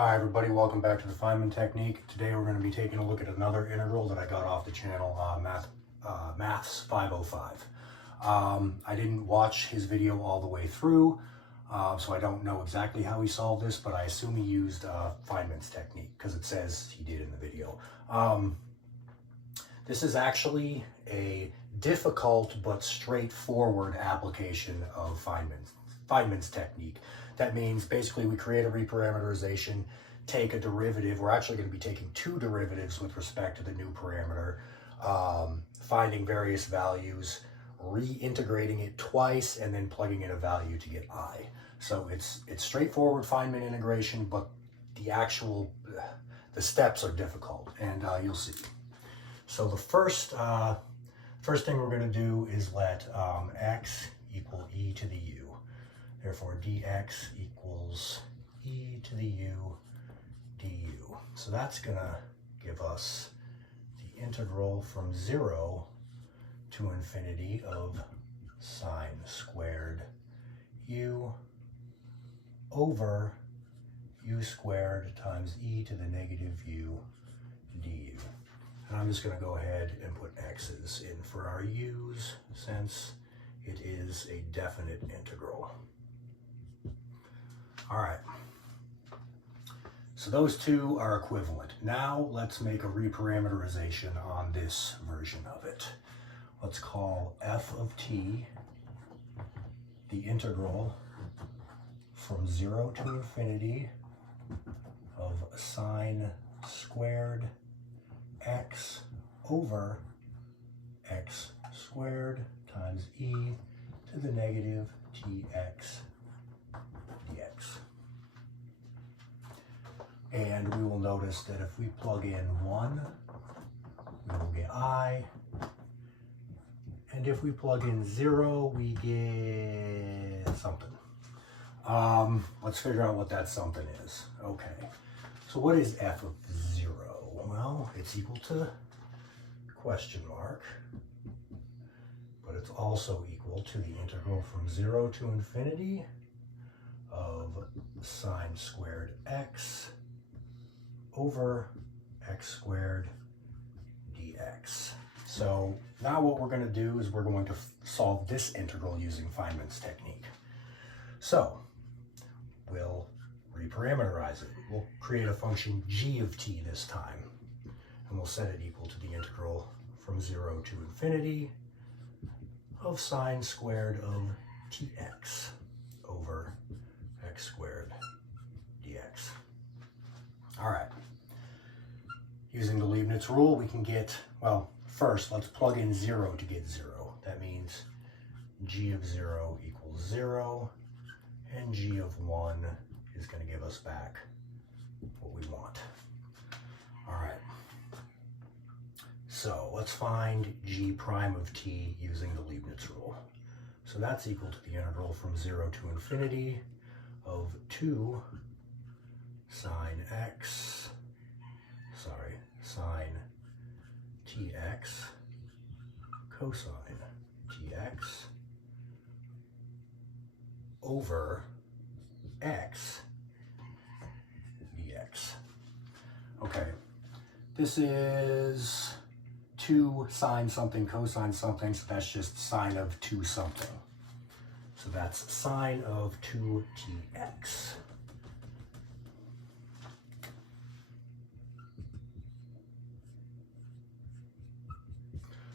Hi everybody, welcome back to the Feynman technique. Today we're going to be taking a look at another integral that I got off the channel, Maths 505. I didn't watch his video all the way through, so I don't know exactly how he solved this, but I assume he used Feynman's technique because it says he did in the video. This is actually a difficult but straightforward application of Feynman's technique. That means basically we create a reparameterization, take a derivative. We're actually going to be taking two derivatives with respect to the new parameter, finding various values, reintegrating it twice, and then plugging in a value to get I. So it's straightforward Feynman integration, but the steps are difficult, and you'll see. So the first thing we're going to do is let x equal e to the u. Therefore, dx equals e to the u du. So that's going to give us the integral from 0 to infinity of sine squared u over u squared times e to the negative u du. And I'm just going to go ahead and put x's in for our u's since it is a definite integral. All right, so those two are equivalent. Now let's make a reparameterization on this version of it. Let's call f of t the integral from 0 to infinity of sine squared x over x squared times e to the negative tx dx. And we will notice that if we plug in 1, we will get I. And if we plug in 0, we get something. Let's figure out what that something is. Okay, so what is f of 0? Well, it's equal to question mark, but it's also equal to the integral from 0 to infinity of sine squared x over x squared dx. So now what we're going to do is we're going to solve this integral using Feynman's technique. So we'll reparameterize it. We'll create a function g of t this time, and we'll set it equal to the integral from 0 to infinity of sine squared of tx over x squared dx. All right. Using the Leibnitz rule, we can get, well, first let's plug in 0 to get 0. That means g of 0 equals 0, and g of 1 is going to give us back what we want. All right. So let's find g prime of t using the Leibnitz rule. So that's equal to the integral from 0 to infinity of 2 sine tx cosine tx over x dx. Okay, this is 2 sine something cosine something, so that's just sine of 2 something. So that's sine of 2tx.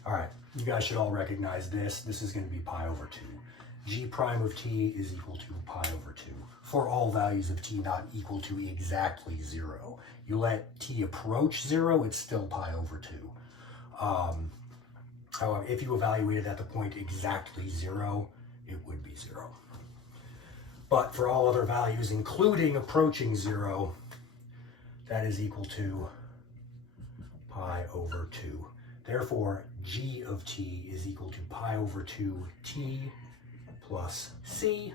All right, you guys should all recognize this. This is going to be pi over 2. G prime of t is equal to pi over 2 for all values of t not equal to exactly 0. You let t approach 0, it's still pi over 2. However, if you evaluate it at the point exactly 0, it would be 0. But for all other values, including approaching 0, that is equal to pi over 2. Therefore, g of t is equal to pi over 2t plus c.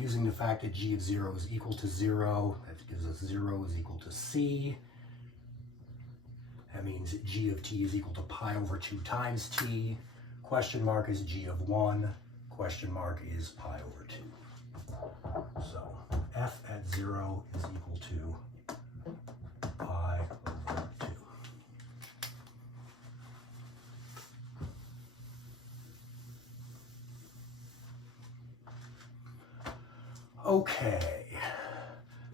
Using the fact that g of 0 is equal to 0, that gives us 0 is equal to c. That means g of t is equal to pi over 2 times t. Question mark is g of 1. Question mark is pi over 2. So f at 0 is equal to pi over 2. Okay,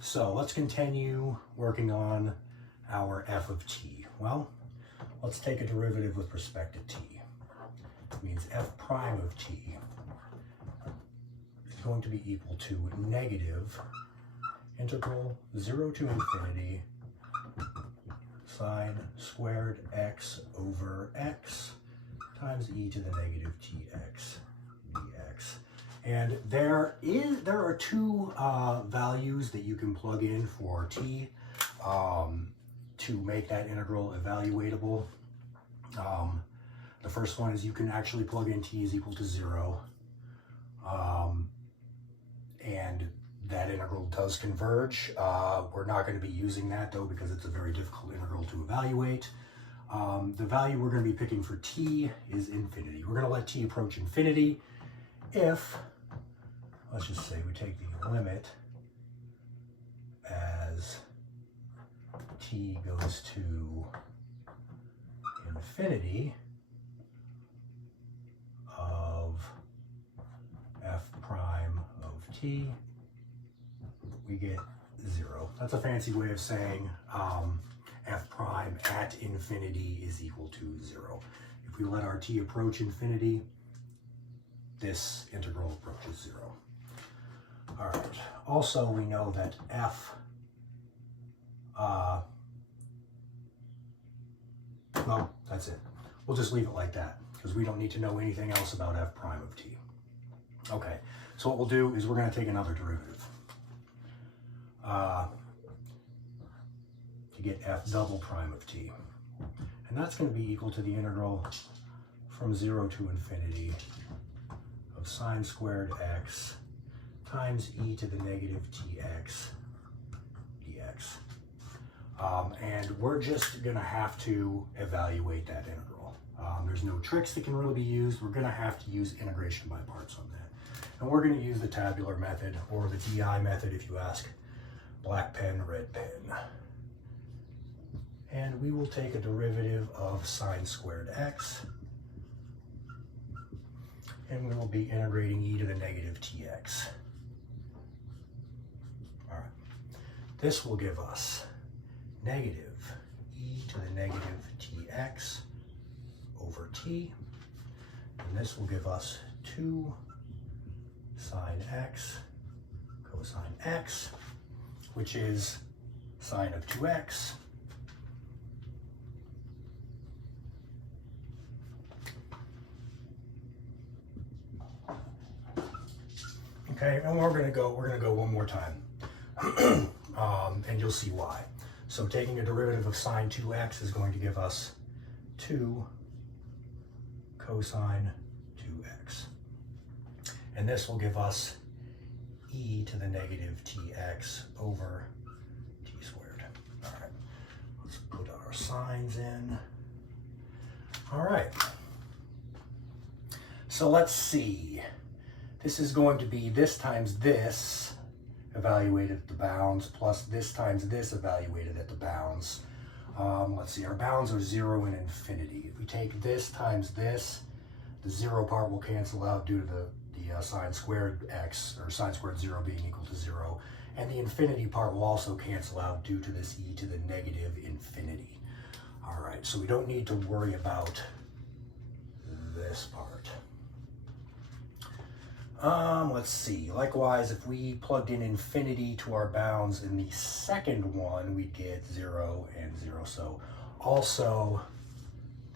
so let's continue working on our f of t. Well, let's take a derivative with respect to t. It means f prime of t is going to be equal to negative integral 0 to infinity sine squared x over x times e to the negative tx dx. And there are two values that you can plug in for t to make that integral evaluatable. The first one is you can actually plug in t is equal to 0. And that integral does converge. We're not going to be using that though because it's a very difficult integral to evaluate. The value we're going to be picking for t is infinity. We're going to let t approach infinity if, let's just say we take the limit as t goes to infinity of f prime of t, we get 0. That's a fancy way of saying f prime at infinity is equal to 0. If we let our t approach infinity, this integral approaches 0. All right. Also, we know that f, well, that's it. We'll just leave it like that because we don't need to know anything else about f prime of t. Okay, so what we'll do is we're going to take another derivative to get f double prime of t. And that's going to be equal to the integral from 0 to infinity of sine squared x times e to the negative tx dx. And we're just going to have to evaluate that integral. There's no tricks that can really be used. We're going to have to use integration by parts on that. And we're going to use the tabular method or the DI method if you ask black pen, red pen. And we will take a derivative of sine squared x. And we will be integrating e to the negative tx. All right. This will give us negative e to the negative tx over t. And this will give us 2 sine x cosine x, which is sine of 2x. Okay, and we're gonna go one more time. And you'll see why. So taking a derivative of sine 2x is going to give us 2 cosine 2x. And this will give us e to the negative tx over t squared. All right, let's put our signs in. All right, so let's see. This is going to be this times this evaluated at the bounds plus this times this evaluated at the bounds. Let's see, our bounds are 0 and infinity. If we take this times this, the 0 part will cancel out due to the sine squared x, or sine squared 0 being equal to 0. And the infinity part will also cancel out due to this e to the negative infinity. All right, so we don't need to worry about this part. Let's see. Likewise, if we plugged in infinity to our bounds in the second one, we'd get 0 and 0. So also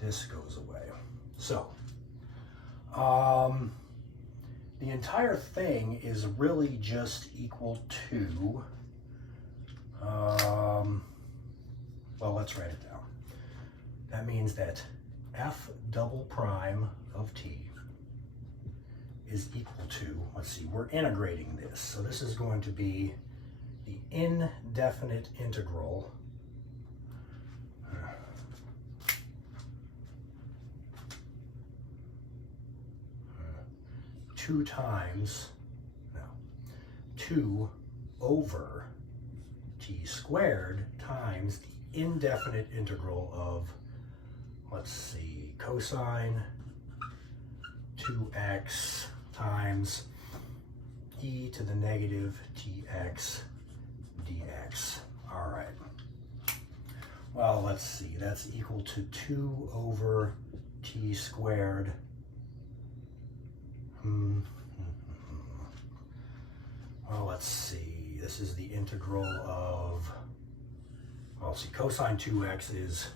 this goes away. So the entire thing is really just equal to, well, let's write it down. That means that f double prime of t is equal to, let's see, we're integrating this. So this is going to be the indefinite integral two over t squared times the indefinite integral of, let's see, cosine 2x times e to the negative tx dx. All right. Well, let's see. That's equal to 2 over t squared. Well, let's see. This is the integral of, well, see, cosine 2x is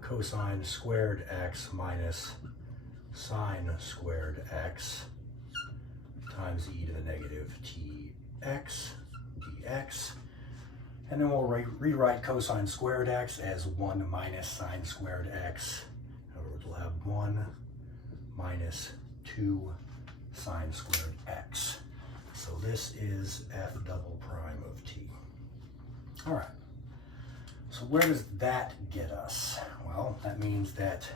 cosine squared x minus sine squared x times e to the negative tx dx. And then we'll rewrite cosine squared x as 1 minus sine squared x. In other words, we'll have 1 minus 2 sine squared x. So this is f double prime of t. All right. So where does that get us? Well, that means that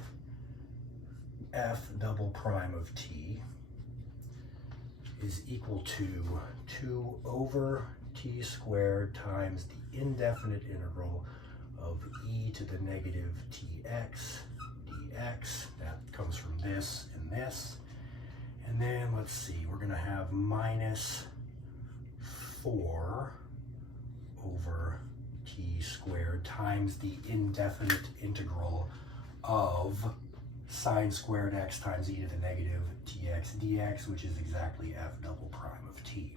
f double prime of t is equal to 2 over t squared times the indefinite integral of e to the negative tx dx. That comes from this and this. And then let's see, we're going to have minus 4 over t squared times the indefinite integral of sine squared x times e to the negative tx dx, which is exactly f double prime of t.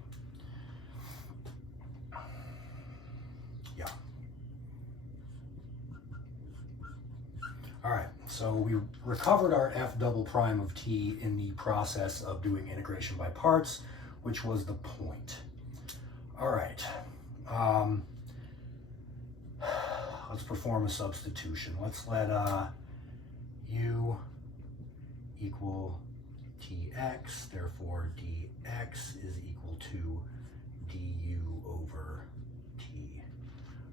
Yeah. All right, so we recovered our f double prime of t in the process of doing integration by parts, which was the point. All right. Let's perform a substitution. Let's let u equal tx, therefore dx is equal to du over t.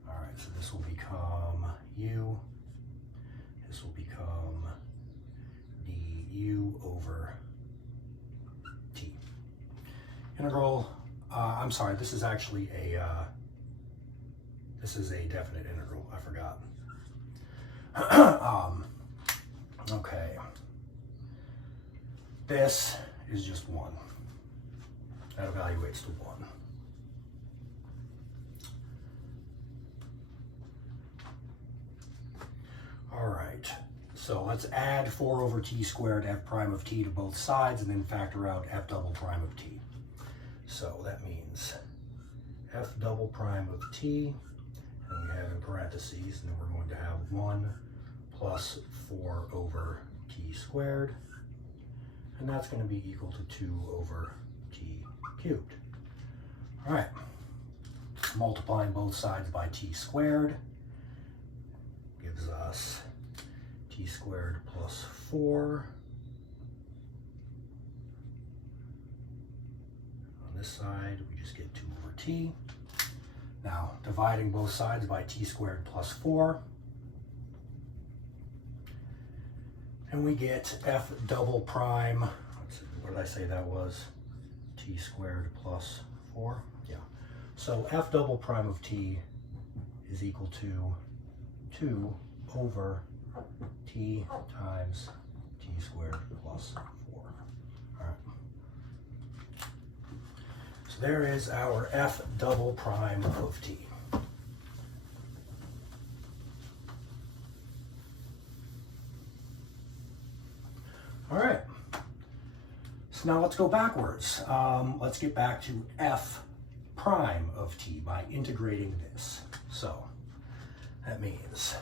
All right, so this will become u, this will become du over t. Integral, I'm sorry, this is actually a definite integral, I forgot. Okay. This is just 1. That evaluates to 1. All right. So let's add 4 over t squared f prime of t to both sides and then factor out f double prime of t. So that means f double prime of t, and we have in parentheses, and then we're going to have 1 plus 4 over t squared, and that's going to be equal to 2 over t cubed. All right, multiplying both sides by t squared gives us t squared plus 4. On this side, we just get 2 over t. Now, dividing both sides by t squared plus 4, and we get f double prime, let's see, what did I say that was? T squared plus 4? Yeah. So f double prime of t is equal to 2 over t times t squared plus 4. All right. So there is our f double prime of t. All right. So now let's go backwards. Let's get back to f prime of t by integrating this. So that means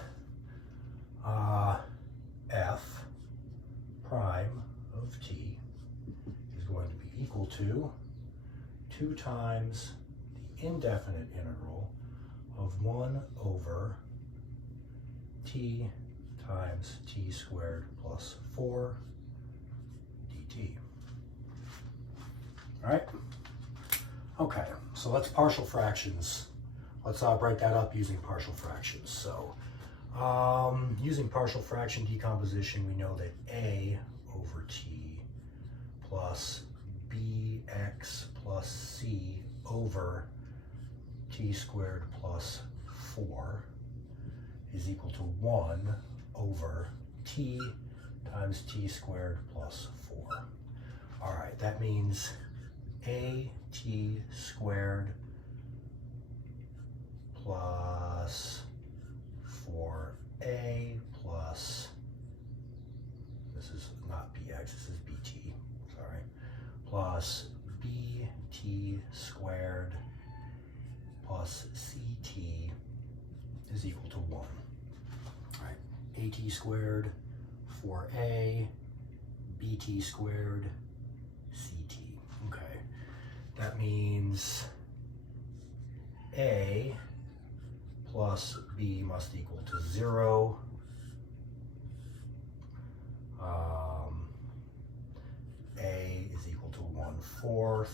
f prime of t is going to be equal to 2 times the indefinite integral of 1 over t times t squared plus 4 dt. All right? Okay, so let's partial fractions. Let's break that up using partial fractions. So using partial fraction decomposition, we know that a over t plus bx plus c over t squared plus 4 is equal to 1 over t times t squared plus 4. All right, that means a t squared plus 4a plus, this is not bx, this is bt, sorry, plus bt squared plus ct is equal to 1. All right, at squared 4a, bt squared, ct. Okay, that means a plus b must equal to 0. A is equal to 1/4,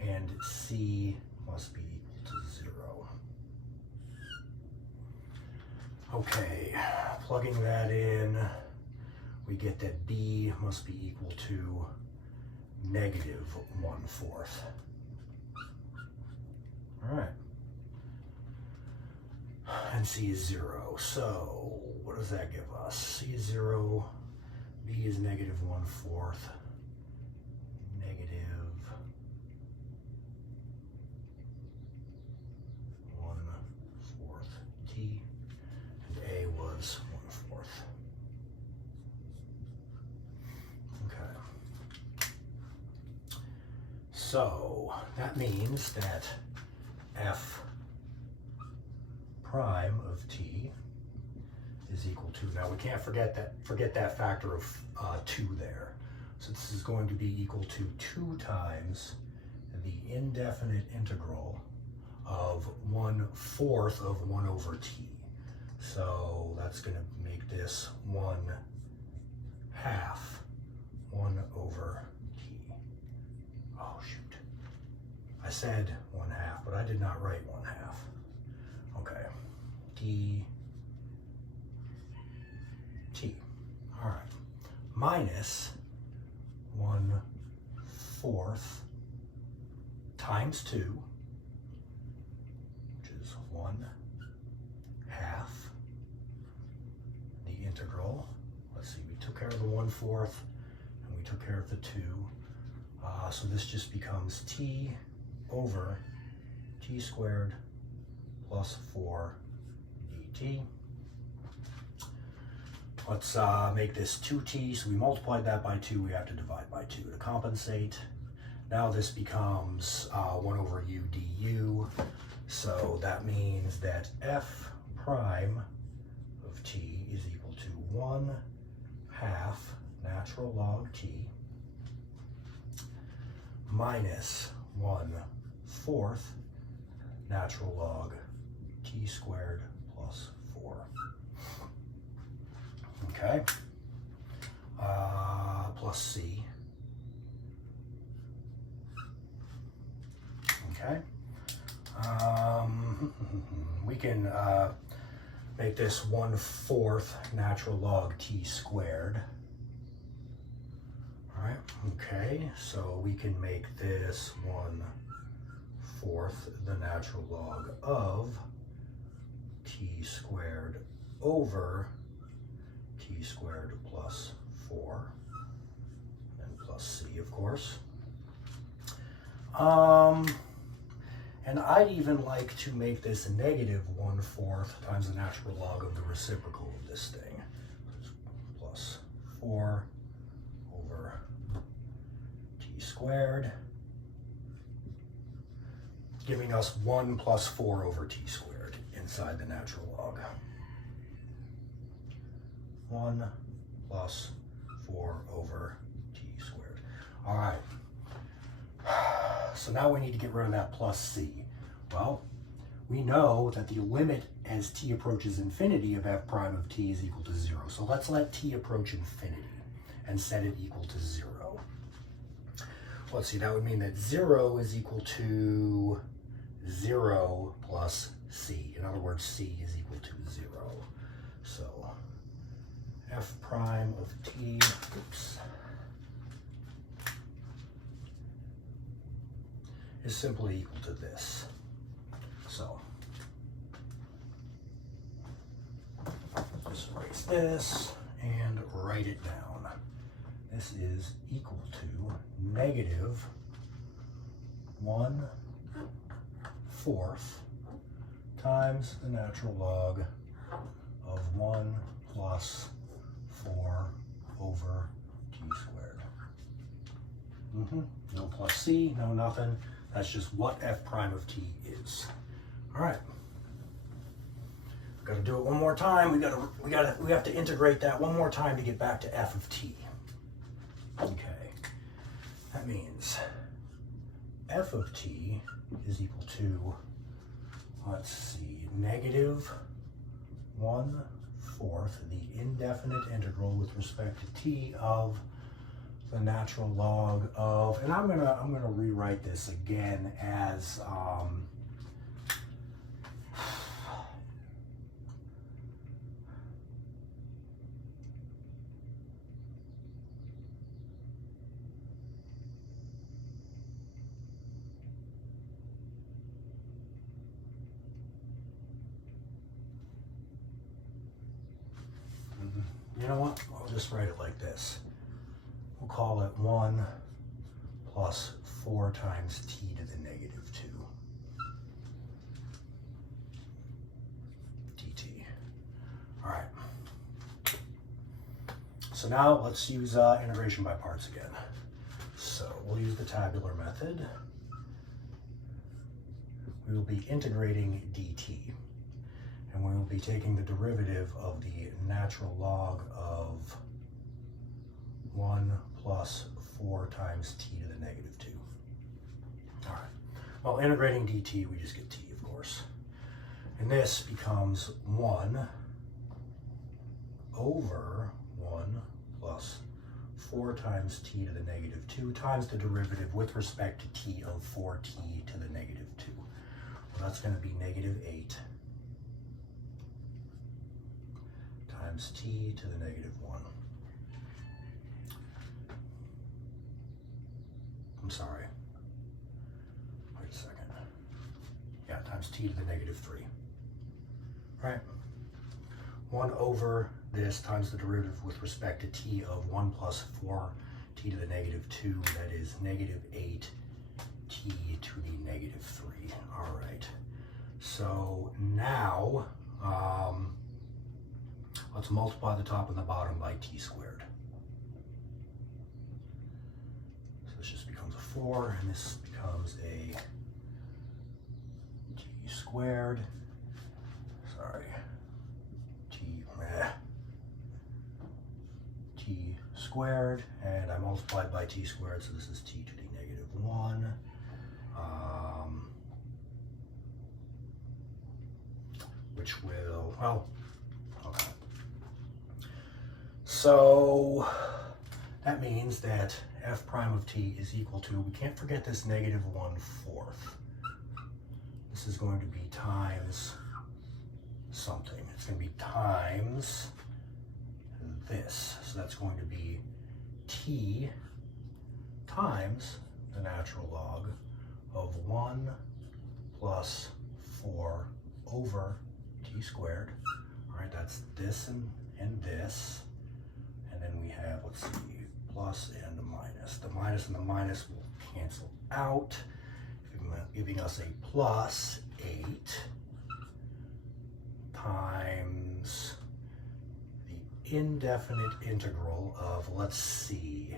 and c must be equal to 0. Okay, plugging that in, we get that b must be equal to negative 1/4. All right. And c is 0. So what does that give us? C is 0, b is negative 1/4, negative 1/4 t, and a was 1/4. Okay. So that means that f prime of t is equal to, now we can't forget that factor of 2 there. So this is going to be equal to 2 times the indefinite integral of 1/4 of 1 over t. So that's going to make this 1/2 1 over t. Oh shoot. I said 1/2, but I did not write 1/2. Okay. D t. All right. Minus 1/4 times 2, which is 1/2 the integral. Let's see, we took care of the 1/4 and we took care of the 2. So this just becomes t over t squared plus 4 dt. Let's make this 2t, so we multiplied that by 2, we have to divide by 2 to compensate. Now this becomes 1 over u du, so that means that f prime of t is equal to 1/2 natural log t minus 1/4 natural log t squared plus 4. Okay, plus c. Okay, we can make this 1/4 natural log t squared. All right, okay, so we can make this 1/4 the natural log of t squared over t squared plus 4, and plus c, of course. And I'd even like to make this negative 1/4 times the natural log of the reciprocal of this thing. Plus 4 over t squared, giving us 1 plus 4 over t squared inside the natural log. 1 plus 4 over t squared. All right. So now we need to get rid of that plus c. Well, we know that the limit as t approaches infinity of f prime of t is equal to 0. So let's let t approach infinity and set it equal to 0. Let's see, that would mean that 0 is equal to 0 plus c. In other words, c is equal to 0. So f prime of t, oops, is simply equal to this. So just erase this and write it down. This is equal to negative 1/4 times the natural log of 1 plus 4 over t squared. No plus c, no nothing. That's just what f prime of t is. All right. Got to do it one more time. We have to integrate that one more time to get back to f of t. Okay. That means f of t is equal to, let's see, negative 1/4, the indefinite integral with respect to t of the natural log of, and I'm gonna rewrite this again as you know what? I'll just write it like this. We'll call it 1 plus 4 times t to the negative 2 dt. All right. So now let's use integration by parts again. So we'll use the tabular method. We will be integrating dt. And we will be taking the derivative of the natural log of 1 plus 4 times t to the negative 2. All right. Well, integrating dt, we just get t, of course. And this becomes 1 over 1 plus 4 times t to the negative 2 times the derivative with respect to t of 4t to the negative 2. Well, that's going to be negative 8 times t to the negative 1. I'm sorry. Wait a second. Yeah, times t to the negative 3. Right? 1 over this times the derivative with respect to t of 1 plus 4 t to the negative 2. That is negative 8 t to the negative 3. All right. So now, let's multiply the top and the bottom by t squared. So this just becomes a 4, and this becomes a t squared. Sorry. T squared, and I multiplied by t squared, so this is t to the negative 1. Which will, well, okay. So that means that f prime of t is equal to, we can't forget this negative 1/4. This is going to be times something. It's going to be times this. So that's going to be t times the natural log of 1 plus 4 over t squared. All right, that's this and this. And then we have, let's see, plus and a minus. The minus and the minus will cancel out, giving us a plus 8 times the indefinite integral of, let's see,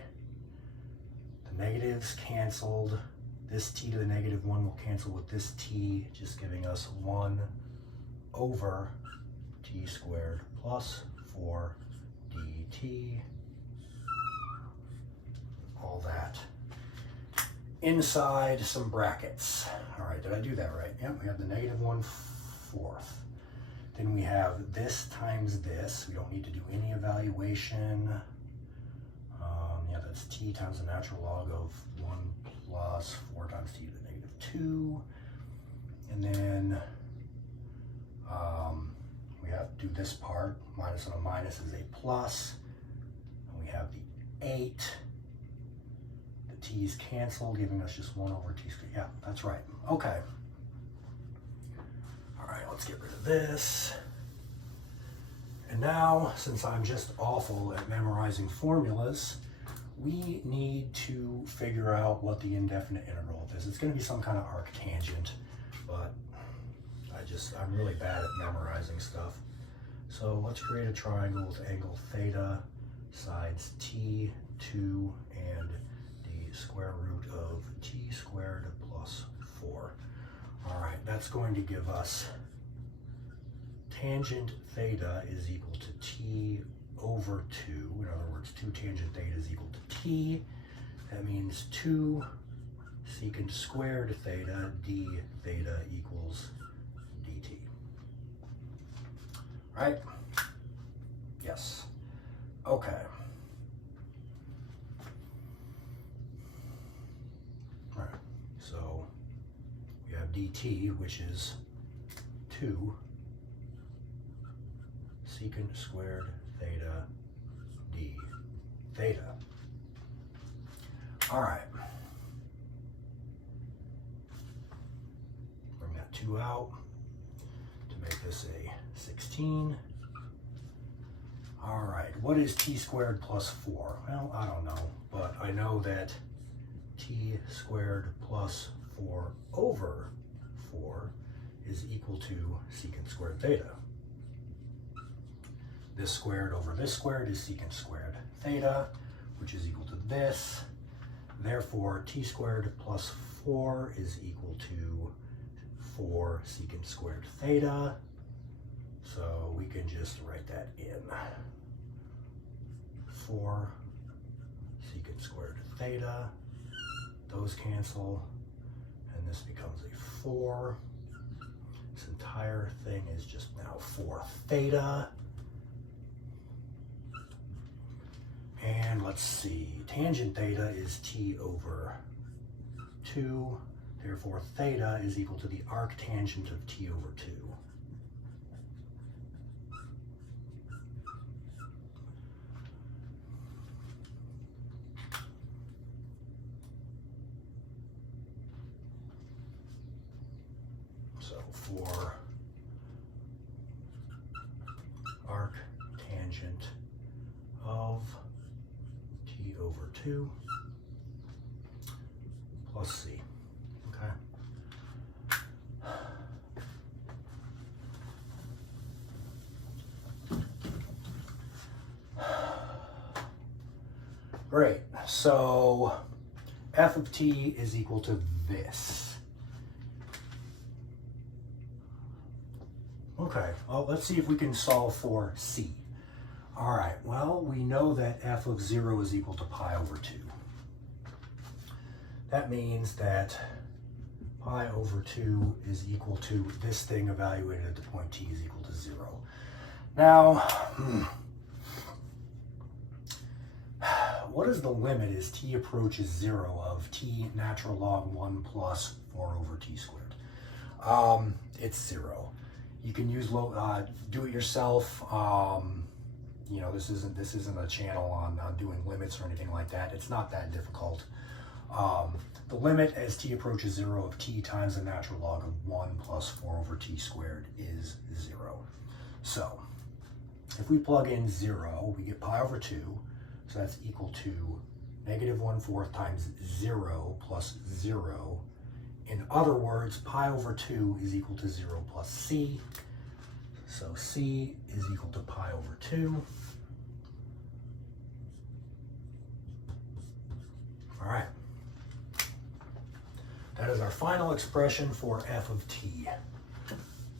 the negatives canceled. This t to the negative 1 will cancel with this t, just giving us 1 over t squared plus 4 dt. All that inside some brackets. All right, did I do that right? Yep, we have the negative 1/4. Then we have this times this. We don't need to do any evaluation. Yeah, that's t times the natural log of 1 plus 4 times t to the negative 2. And then we have to do this part. Minus and a minus is a plus. And we have the 8. t's cancel, giving us just 1 over t squared. Yeah, that's right. Okay. All right, let's get rid of this. And now, since I'm just awful at memorizing formulas, we need to figure out what the indefinite integral is. It's going to be some kind of arctangent, but I'm really bad at memorizing stuff. So let's create a triangle with angle theta, sides t, 2, and the square root of t squared plus 4. All right, that's going to give us tangent theta is equal to t over 2. In other words, 2 tangent theta is equal to t. That means 2 secant squared theta d theta equals dt. Right? Yes. Okay. All right. So we have dt, which is 2 secant squared theta d theta. All right. Bring that 2 out to make this a 16. All right, what is t squared plus 4? Well, I don't know, but I know that t squared plus 4 over 4 is equal to secant squared theta. This squared over this squared is secant squared theta, which is equal to this. Therefore, t squared plus 4 is equal to 4 secant squared theta. So we can just write that in. 4 secant squared theta. Those cancel, and this becomes a 4. This entire thing is just now 4 theta. And let's see, tangent theta is t over 2. Therefore, theta is equal to the arctangent of t over 2. So for arctangent of t over 2 plus c. Okay. Great. So f of t is equal to this. Okay, well, let's see if we can solve for c. All right, well, we know that f of 0 is equal to pi over 2. That means that pi over 2 is equal to this thing evaluated at the point t is equal to 0. Now, what is the limit as t approaches 0 of t natural log 1 plus 4 over t squared? It's 0. You can use do it yourself. You know, this isn't a channel on doing limits or anything like that. It's not that difficult. The limit as t approaches 0 of t times the natural log of 1 plus 4 over t squared is 0. So if we plug in 0, we get pi over 2. So that's equal to negative 1/4 times 0 plus 0. In other words, pi over 2 is equal to 0 plus c. So c is equal to pi over 2. All right. That is our final expression for f of t.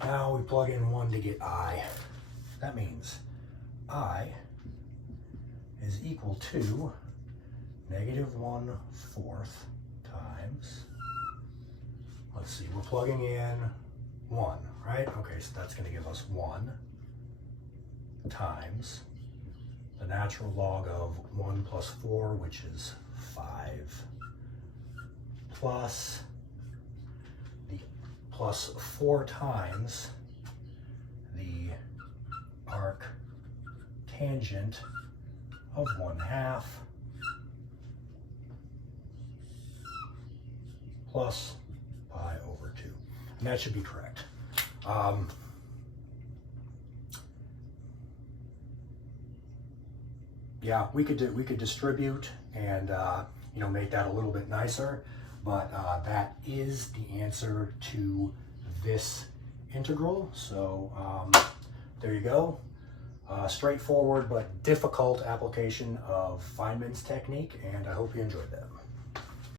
Now we plug in 1 to get I. That means I is equal to negative 1/4 times, let's see, we're plugging in 1, right? Okay, so that's going to give us 1 times the natural log of 1 plus 4, which is 5, plus the plus 4 times the arctangent of 1/2 plus pi over 2. And that should be correct. Yeah, we could distribute and you know, make that a little bit nicer, but that is the answer to this integral. So there you go. Straightforward but difficult application of Feynman's technique, and I hope you enjoyed that.